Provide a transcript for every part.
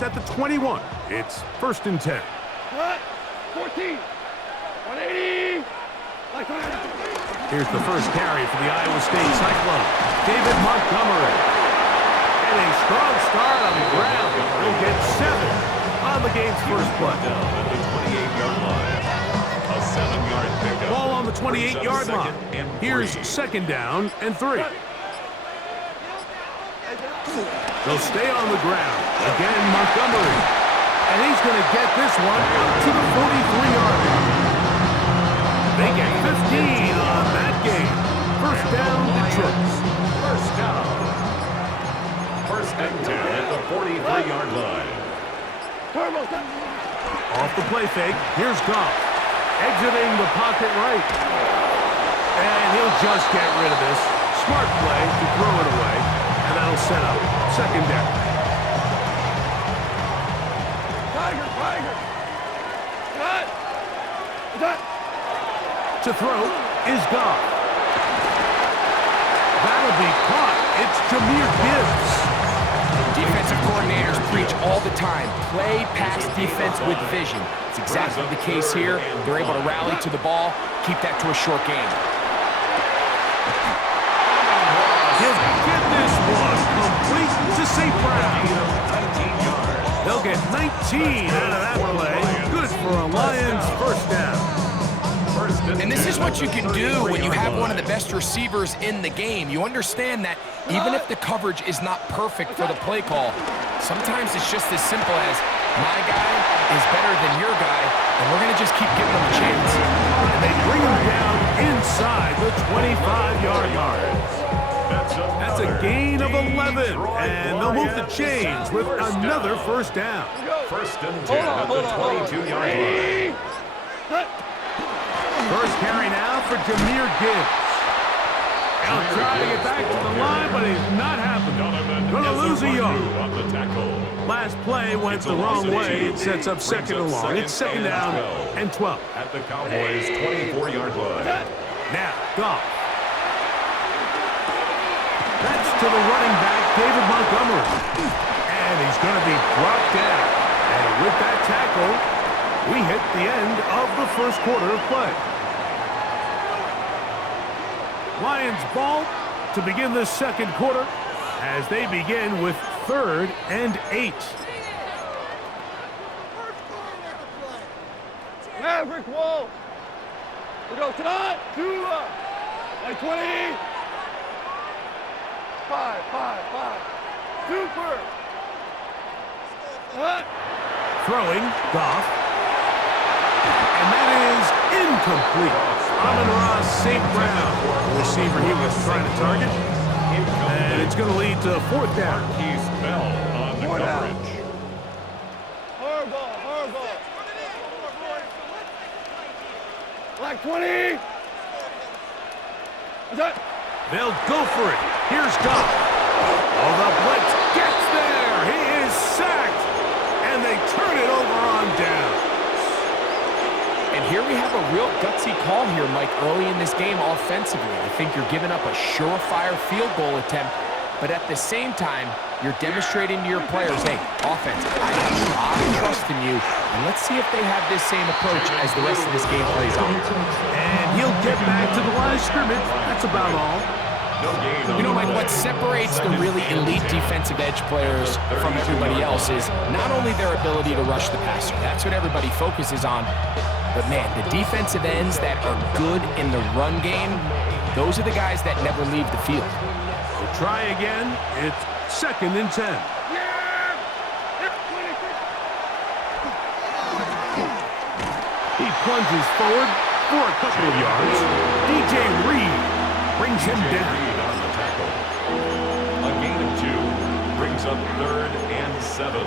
defense at the 21. It's 1st and 10. 14. 180. Here's the first carry for the Iowa State Cyclone. David Montgomery. And a strong start on the ground. He'll get 7 on the game's first play. Down at the 28-yard line. A 7-yard pickup. Ball on the 28-yard line. Here's 2nd down and 3. They'll stay on the ground. Again, Montgomery. And he's going to get this one out to the 43-yard line. They get 15 on that game. 1st down, Detroit. 1st down. 1st and 10 at the 43-yard line. Off the play fake, here's Goff. Exiting the pocket right. And he'll just get rid of this. Smart play to throw it away. And that'll set up 2nd down. To throw is Goff. That'll be caught. It's Jahmyr Gibbs. Defensive coordinators preach all the time, play pass defense with vision. It's exactly the case here. They're able to rally to the ball, keep that to a short game. He'll get this one complete to St. Brown. They'll get 19 out of that play. Good for a Lions 1st down. And this is what you can do when you have one of the best receivers in the game. You understand that even if the coverage is not perfect for the play call, sometimes it's just as simple as my guy is better than your guy, and we're going to just keep giving him a chance. And they bring him down inside the 25-yard line. That's a gain of 11, and they'll move the chains with another 1st down. 1st and 10 at the 22-yard line. First carry now for Jahmyr Gibbs. He'll try to get back to the line, but he's not happening. Gonna lose a yard. Last play went the wrong way. It sets up 2nd and long. It's 2nd down and 12. At the Cowboys' 24-yard line. Now, Goff. That's to the running back, David Montgomery. And he's going to be brought down. And with that tackle, we hit the end of the 1st quarter of play. Lions ball to begin the 2nd quarter as they begin with 3rd and 8. Maverick wall. We go tonight. 2 like 20. 5. Super. Throwing, Goff. And that is incomplete. Amon-Ra St. Brown, the receiver he was trying to target. And it's going to lead to 4th down. Marquise Bell on the coverage. Hardball. Like 20. They'll go for it. Here's Goff. Oh, the blitz gets there. He is sacked. And they turn it over on down. And here we have a real gutsy call here, Mike, early in this game offensively. I think you're giving up a surefire field goal attempt, but at the same time, you're demonstrating to your players, hey, offense, I have a lot of trust in you, and let's see if they have this same approach as the rest of this game plays on. And he'll get back to the line of scrimmage. That's about all. You know, Mike, what separates the really elite defensive edge players from everybody else is not only their ability to rush the passer. That's what everybody focuses on. But, man, the defensive ends that are good in the run game, those are the guys that never leave the field. We'll try again. It's 2nd and 10. He plunges forward for a couple of yards. DJ Reed brings him down. On the tackle. A gain of 2 brings up 3rd and 7.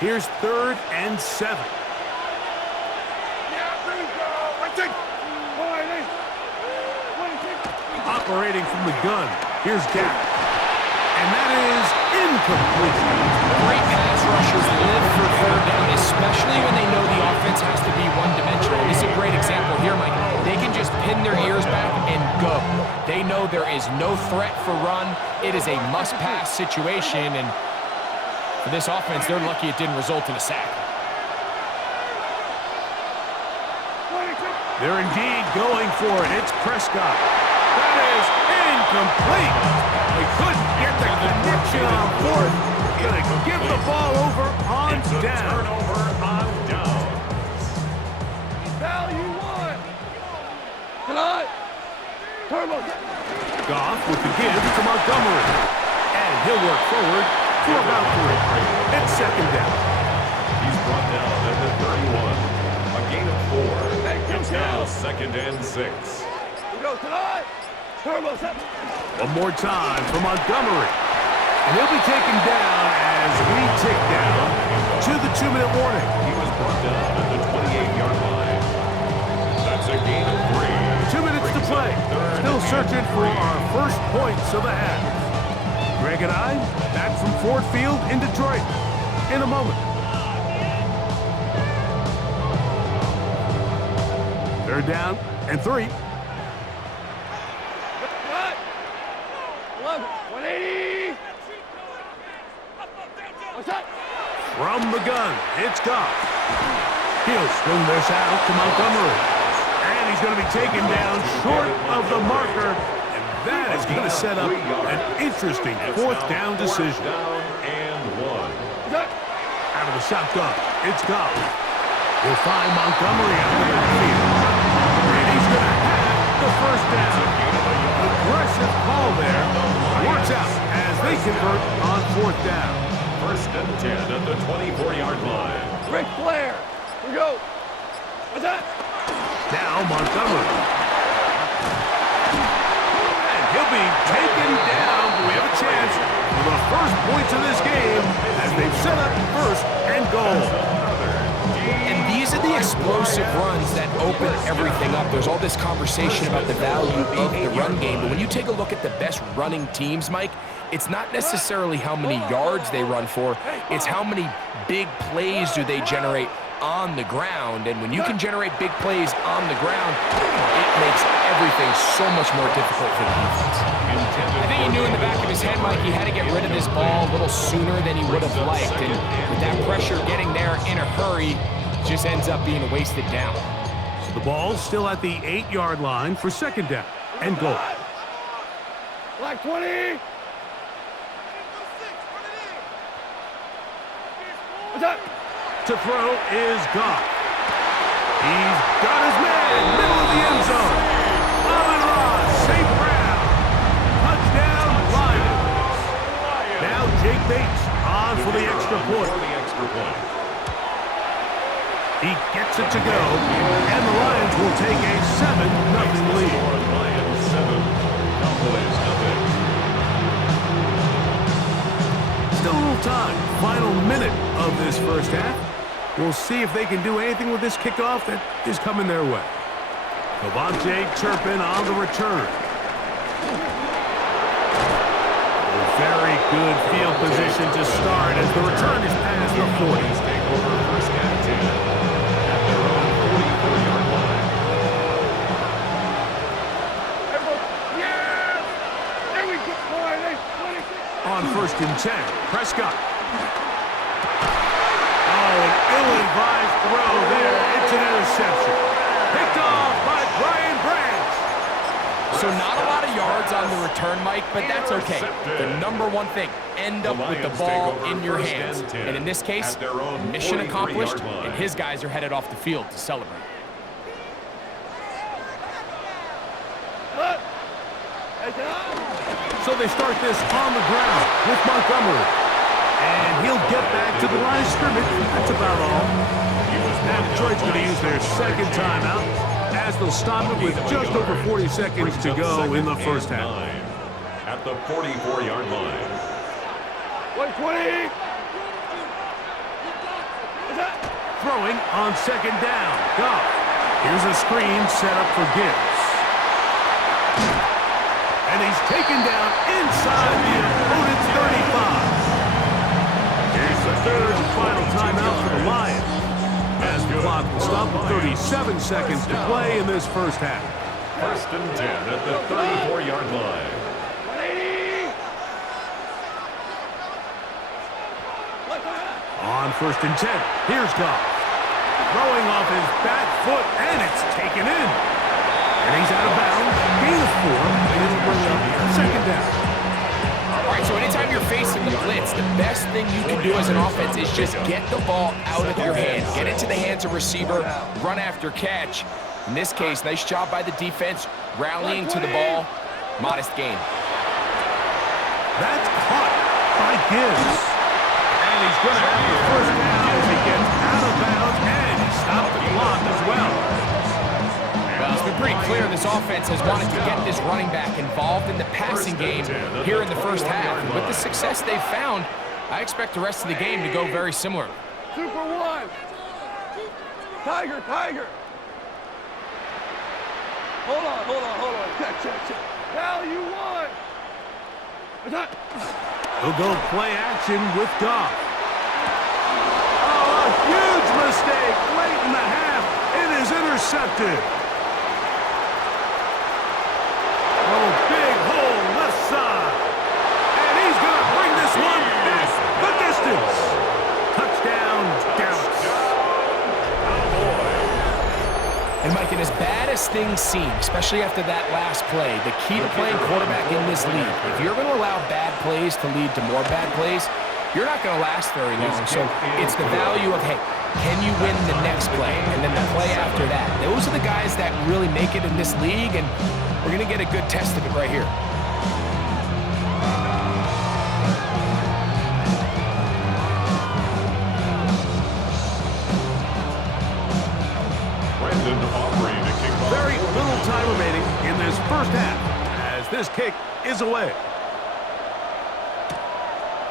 Here's 3rd and 7. Operating from the gun. Here's Gap. And that is incomplete. Great pass rushers live for 3rd down, especially when they know the offense has to be one-dimensional. This is a great example here, Mike. they can just pin their ears back and go. They know there is no threat for run. It is a must-pass situation, and for this offense, they're lucky it didn't result in a sack. They're indeed going for it. It's Prescott. That is incomplete. They couldn't get the connection on fourth. Gonna give the ball over on down. Turnover on down. Value one. Tonight. Turbo. Goff with the give to Montgomery. And he'll work forward for about 3. It's second down. He's brought down at the 31. A gain of 4. It's now 2nd and 6. We go tonight. Turbo set. One more time for Montgomery. And he'll be taken down as we tick down to the 2-minute warning. He was brought down at the 28-yard line. That's a gain of 3. 2 minutes to play. Still searching for our first points of the half. Greg and I back from Ford Field in Detroit in a moment. Third down and 3. 11. 180. What's that? From the gun, it's Goff. He'll swing this out to Montgomery. And he's going to be taken down short of the marker. And that is going to set up an interesting 4th down decision. Down and 1. Out of the shotgun, it's Goff. He'll find Montgomery out of the backfield. And he's going to have the first down. Aggressive call there. Works out as they convert on 4th down. 1st and 10 at the 24-yard line. Ric Flair. We go. What's that? Now Montgomery. And he'll be taken down. We have a chance for the first points of this game as they've set up 1st and goal. And these are the explosive runs that open everything up. There's all this conversation about the value of the run game, but when you take a look at the best running teams, Mike, it's not necessarily how many yards they run for, it's how many big plays do they generate on the ground. And when you can generate big plays on the ground, it makes everything so much more difficult for the defense. I think he knew in the back of his head, Mike, he had to get rid of this ball a little sooner than he would have liked. And with that pressure getting there in a hurry, just ends up being a wasted down. So the ball's still at the 8-yard line for 2nd down and goal. Black 20. What's that? To throw is Goff. He's got his man, middle of the end zone. Amon-Ra, St. Brown. Touchdown, Lions. Now Jake Bates on for the extra point. He gets it to go, and the Lions will take a 7-0 lead. Lions 7, Cowboys 0. Still a little time. Final minute of this first half. We'll see if they can do anything with this kickoff that is coming their way. Devontae Turpin on the return. A very good field position to start as the return is past the 40. Take over 1st and 10 at their own 44-yard line. Yeah! There we go. All right, 26. On 1st and 10, Prescott. Oh, an ill-advised throw there. It's an interception. Picked off by Brian Branch. So not a lot of yards on the return, Mike, but that's okay. The number one thing, end up with the ball in your hands. And in this case, mission accomplished, and his guys are headed off the field to celebrate. So they start this on the ground with Montgomery. And he'll get back to the line of scrimmage. That's about all. Now Detroit's going to use their 2nd timeout as they'll stop it with just over 40 seconds to go in the first half. At the 44-yard line. 120. Throwing on 2nd down. Goff. Here's a screen set up for Gibbs. And he's taken down inside the opponent's 35. Here's the 3rd and final timeout for the Lions. As the clock will stop with 37 seconds to play in this first half. 1st and 10 at the 34-yard line. On 1st and 10, here's Goff. Throwing off his back foot, and it's taken in. And he's out of bounds. Gain of 4. It'll bring up 2nd down. All right, so anytime you're facing the blitz, the best thing you can do as an offense is just get the ball out of your hand. Get it to the hands of receiver, run after catch. In this case, nice job by the defense, rallying to the ball. Modest gain. That's caught by Gibbs. And he's going to have the 1st down as he gets out of bounds, and he stopped the clock as well. Well, it's been pretty clear this offense has wanted to get this running back involved in the passing game here in the first half. And with the success they've found, I expect the rest of the game to go very similar. Super 1. Tiger, Tiger. Hold on. Check. Now you won. He'll go play action with Goff. Oh, a huge mistake late in the half. It is intercepted. Oh, big hole left side. And he's going to bring this one back the distance. Touchdown, Dallas. And Mike, and as bad as things seem, especially after that last play, the key to playing quarterback in this league, if you're going to allow bad plays to lead to more bad plays, you're not going to last very long. So it's the value of, hey, can you win the next play? And then the play after that. Those are the guys that really make it in this league, and we're going to get a good test of it right here. Very little time remaining in this first half as this kick is away.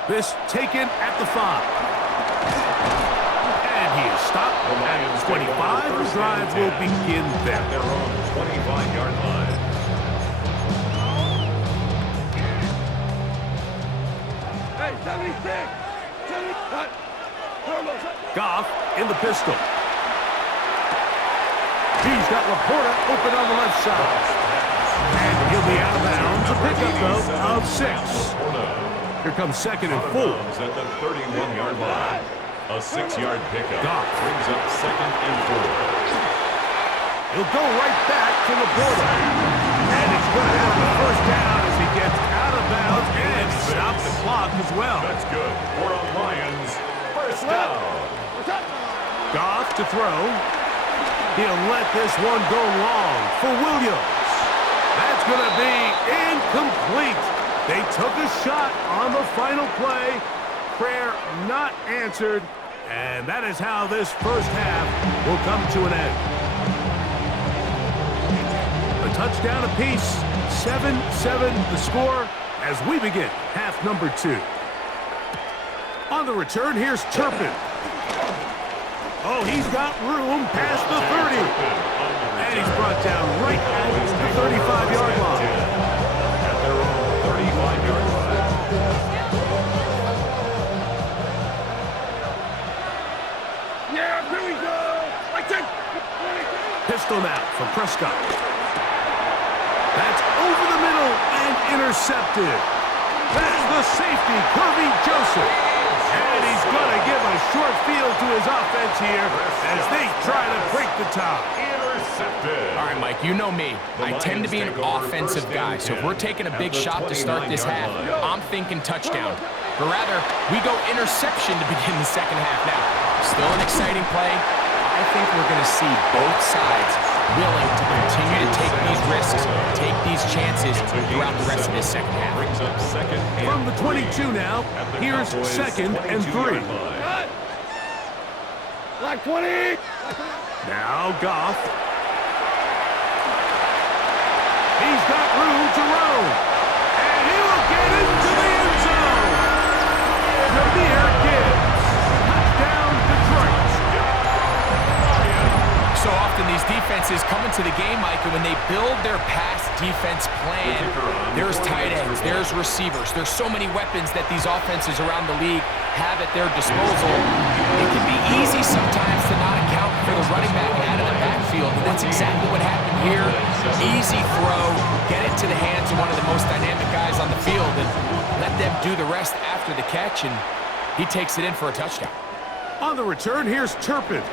This taken at the 5. And he is stopped at 25. The drive will begin there. Their own 25-yard line. Hey, 76. 75. Goff in the pistol. He's got Laporta open on the left side. And he'll be out of bounds. A pickup, though, of 6. Here comes 2nd and 4. At the 31-yard line. A 6-yard pickup. Goff brings up 2nd and 4. He'll go right back to Laporta. And he's going to have the 1st down as he gets out of bounds and stops the clock as well. That's good for a Lions 1st down. Goff to throw. He'll let this one go long for Williams. That's going to be incomplete. They took a shot on the final play. Prayer not answered. And that is how this first half will come to an end. A touchdown apiece. 7-7 the score as we begin half number 2. On the return, here's Turpin. Oh, he's got room past the 30. And he's brought down right at the 35-yard line. At their own 35-yard line. Yeah, here we go. Pistol now for Prescott. That's over the middle and intercepted. That's the safety, Kirby Joseph. And he's going to give a short field to his offense here as they try to break the tie. Intercepted. All right, Mike, you know me. I tend to be an offensive guy, so if we're taking a big shot to start this half, I'm thinking touchdown. But rather, we go interception to begin the second half. Now, still an exciting play. I think we're going to see both sides willing to continue to take these risks, take these chances throughout the rest of this second half. Brings up 2nd and From the 22 now, here's 2nd and 3. Like 20. Now Goff. He's got room to roam. And he will get into the end zone. Jameer Gibbs. Touchdown, Detroit. So often these defenses come into the game, Mike, and when they build their pass defense plan, there's tight ends, there's receivers, there's so many weapons that these offenses around the league have at their disposal. It can be easy sometimes to not account for the running back out of the backfield. field, and that's exactly what happened here. Easy throw, get it to the hands of one of the most dynamic guys on the field, and let them do the rest after the catch, and he takes it in for a touchdown. On the return, here's Turpin.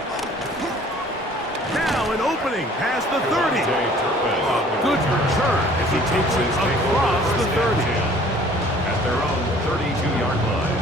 Now an opening past the 30. A good return as he takes it across the 30. At their own 32-yard line.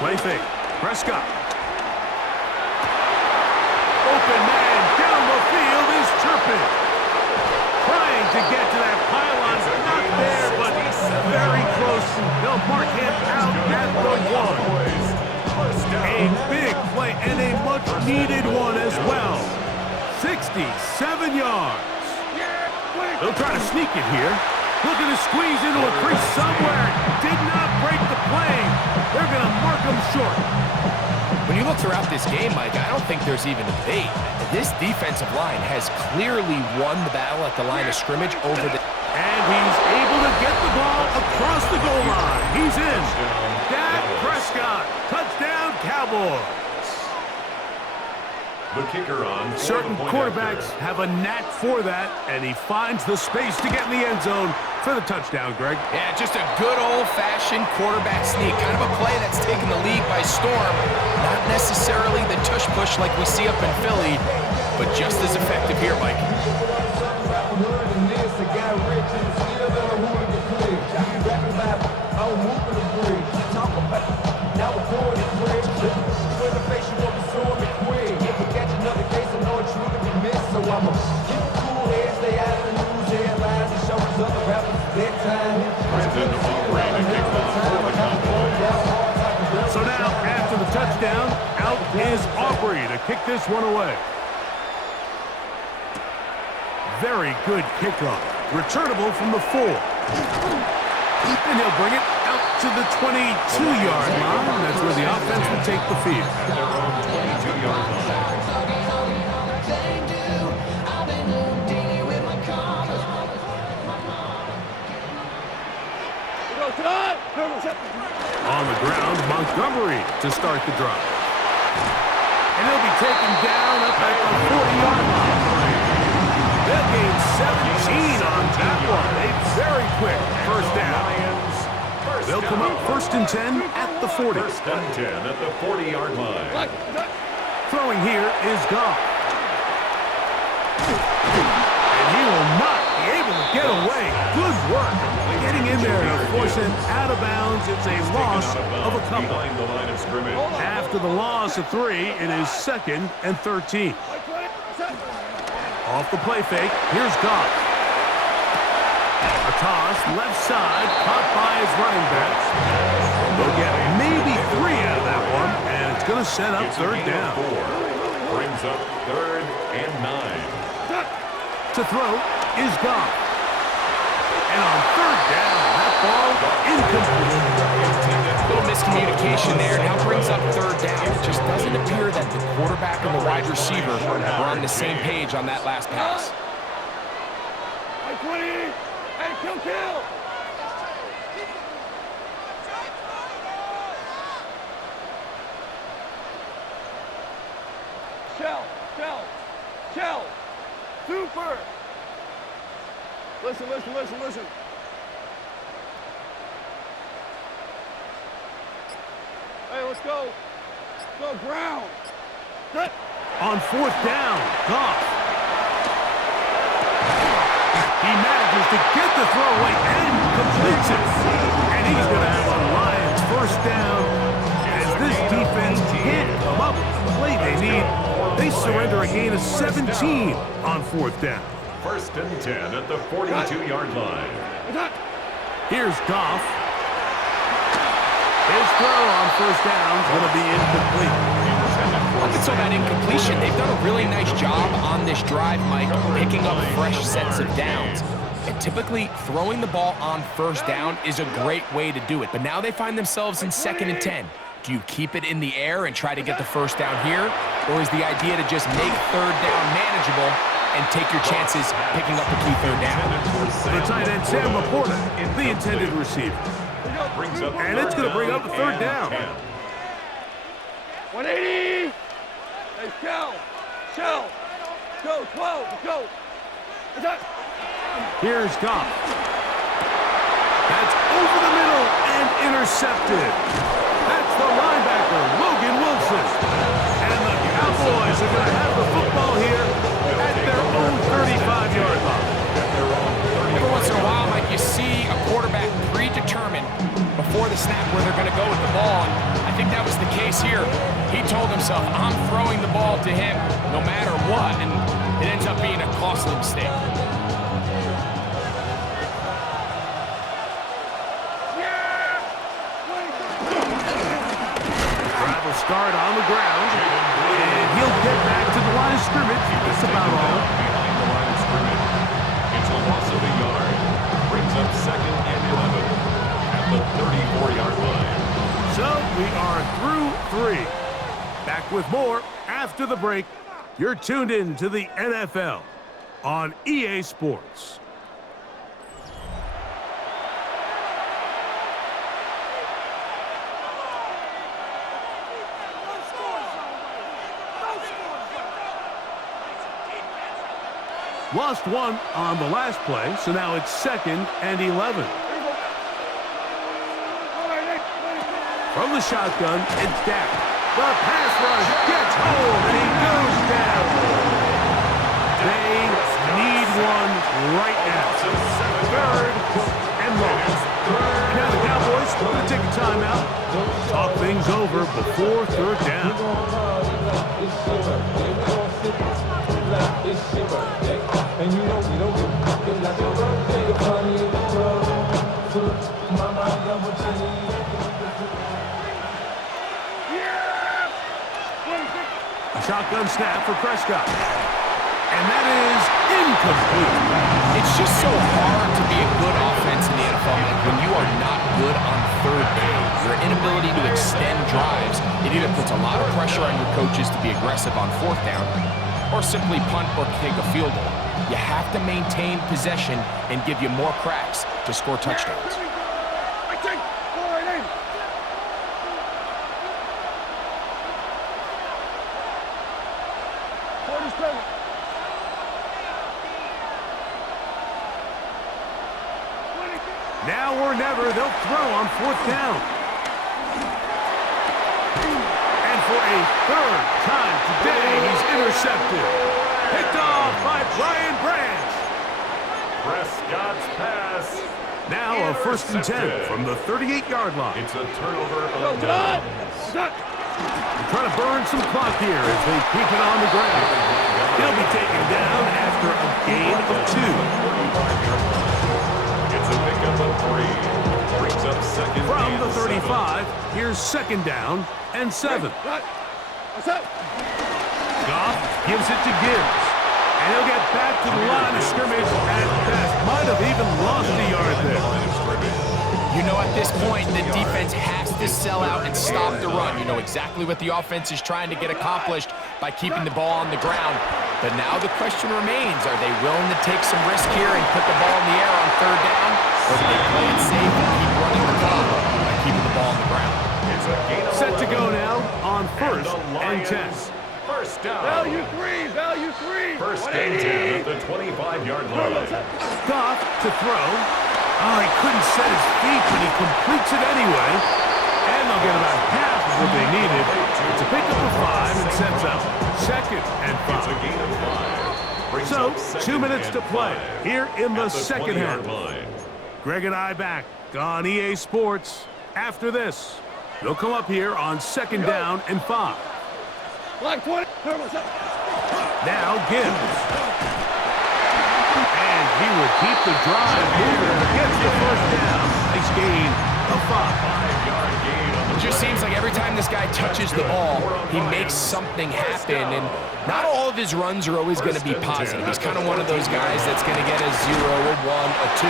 Play fake. Prescott. Open man down the field is Turpin. Trying to get to that pylon. Not there, but very close. They'll mark him out at the 1. A big play and a much-needed one as well. 67 yards. They'll try to sneak it here. Looking to squeeze into a crease somewhere. Did not break the plane. They're going to mark him short. When you look throughout this game, Mike, I don't think there's even a debate. This defensive line has clearly won the battle at the line of scrimmage over the... And he's able to get the ball across the goal line. He's in. Dak Prescott. Touchdown, Cowboys. The kicker on. Certain quarterbacks have a knack for that, and he finds the space to get in the end zone for the touchdown, Greg. Yeah, just a good old-fashioned quarterback sneak. Kind of a play that's taken the league by storm. Not necessarily the tush-push like we see up in Philly, but just as effective here, Mike. So now, after the touchdown, out is Aubrey to kick this one away. Very good kickoff. Returnable from the 4. And he'll bring it out to the 22-yard line. That's where the offense will take the field. At their own 22-yard line. On the ground, Montgomery to start the drive. And he'll be taken down up at the 40-yard line. They'll gain 17 on that one. A very quick first down. They'll come up 1st and 10 at the 40. 1st and 10 at the 40-yard line. Throwing here is Goff. And he will not be able to get away. Good work. Getting in there to force him out of bounds. It's a loss of a couple. Behind the line of scrimmage. After the loss of 3, it is 2nd and 13. Off the play fake, here's Goff. A toss, left side, caught by his running backs. They'll get maybe 3 out of that one, and it's going to set up 3rd down. 4. Brings up 3rd and 9. To throw is Goff. And on 3rd down, that ball incomplete. A little miscommunication there. Now brings up 3rd down. It just doesn't appear that the quarterback and the wide receiver were on the same page on that last pass. Hey, kill! Shell! Super! Listen. Hey, let's go. Go, ground. On 4th down, Goff. He manages to get the throwaway and completes it. And he's going to have a Lions 1st down. As this defense can't come up with the play they need, they surrender a gain of 17 on 4th down. 1st and 10 at the 42-yard line. Here's Goff. His throw on 1st down is going to be incomplete. Up until that incompletion, they've done a really nice job on this drive, Mike, picking up fresh sets of downs. And typically, throwing the ball on first down is a great way to do it. But now they find themselves in 2nd and 10. Do you keep it in the air and try to get the first down here? Or is the idea to just make 3rd down manageable and take your chances picking up the key 3rd down? The tight end, Sam Laporta, the intended receiver. And it's going to bring up a 3rd down. 180. Hey, Shell. Go, 12, go. Attack. Here's Goff. That's over the middle and intercepted. That's the linebacker, Logan Wilson. And the Cowboys are going to have the football here at their own 35-yard line. Every once in a while, Mike, you see a quarterback predetermined before the snap where they're going to go with the ball. And I think that was the case here. He told himself, I'm throwing the ball to him no matter what. And it ends up being a costly mistake. Start on the ground, and he'll get back to the line of scrimmage. That's about all. Behind the line of scrimmage. It's a loss of a yard. Brings up 2nd and 11 at the 34-yard line. So we are through 3. Back with more after the break. You're tuned in to the NFL on EA Sports. Lost 1 on the last play, so now it's 2nd and 11. From the shotgun, it's Dak. The pass rush gets home, and he goes down. They need one right now. 3rd and long. Now the Cowboys are going to take a timeout, talk things over before 3rd down. And you know we don't get poppin' like a birthday party in the club. Mama, I got what you need. A shotgun snap for Prescott. And that is incomplete. It's just so hard to be a good offense in the NFL, Mike, when you are not good on 3rd down. Your inability to extend drives, it either puts a lot of pressure on your coaches to be aggressive on 4th down, or simply punt or kick a field goal. You have to maintain possession and give you more cracks to score touchdowns. Now or never, they'll throw on 4th down. And for a 3rd time today, he's intercepted. Picked off by Brian Branch. Prescott's pass. Now a 1st and 10 from the 38-yard line. It's a turnover of downs. They're trying to burn some clock here as they keep it on the ground. He'll be taken down after a gain of 2. It's a pickup of 3. Brings up 2nd From and the 35, 7. here's 2nd down and 7. What's up? Goff gives it to Gibbs. And he'll get back to the line of scrimmage at best. Might have even lost a yard there. You know at this point, the defense has to sell out and stop the run. You know exactly what the offense is trying to get accomplished by keeping the ball on the ground. But now the question remains, are they willing to take some risk here and put the ball in the air on 3rd down? Or do they play it safe and keep running the clock by keeping the ball on the ground? Set to go now on 1st and 10. First down. Value 3. 1st and 10 at the 25-yard line. Goff to throw. Oh, he couldn't set his feet, but he completes it anyway. And they'll get about half of what they needed. It's a pickup of 5 and sets up 2nd and 5. It's a gain of 5. So, 2 minutes to play here in the 2nd half. Line. Greg and I back on EA Sports after this. They'll come up here on 2nd down and 5. Black 20. Now Gibbs. And he will keep the drive moving. Gets the 1st down. Nice gain of 5. 5-yard gain on the just seems like every time this guy touches the ball, he makes something happen, and not all of his runs are always going to be positive. He's kind of one of those guys that's going to get a 0, a 1, a 2,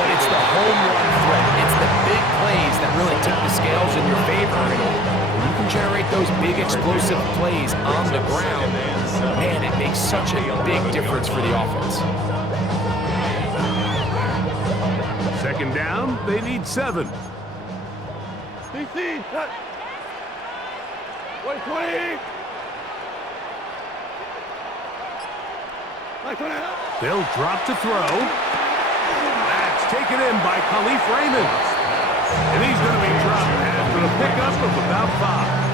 but it's the home run threat. It's the big plays that really tip the scales in your favor, and when you can generate those big explosive plays on the ground, man, it makes such a big difference for the offense. Second down, they need 7. DC, cut. 120. They'll drop to throw. That's taken in by Khalif Raymond. And he's going to be dropped after a pickup of about 5.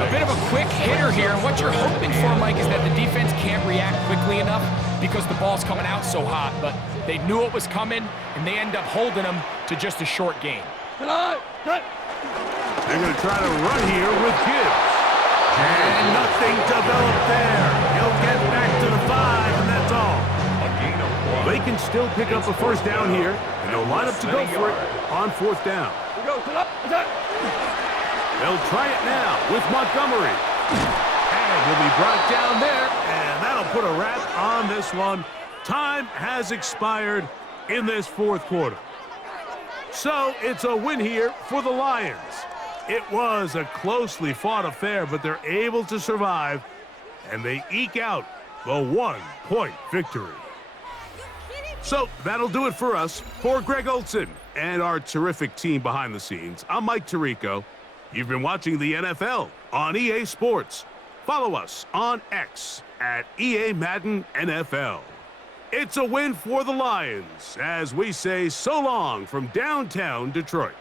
A bit of a quick hitter here, and what you're hoping for, Mike, is that the defense can't react quickly enough because the ball's coming out so hot, but they knew it was coming, and they end up holding them to just a short gain. They're going to try to run here with Gibbs. And nothing developed there. He'll get back to the 5, and that's all. They can still pick up a first down here, and they'll line up to go for it on 4th down. They'll try it now with Montgomery. And he'll be brought down there, and that'll put a wrap on this one. Time has expired in this 4th quarter. So it's a win here for the Lions. It was a closely fought affair, but they're able to survive, and they eke out the 1-point victory. So that'll do it for us. For Greg Olson and our terrific team behind the scenes, I'm Mike Tirico. You've been watching the NFL on EA Sports. Follow us on X at EA Madden NFL. It's a win for the Lions as we say so long from downtown Detroit.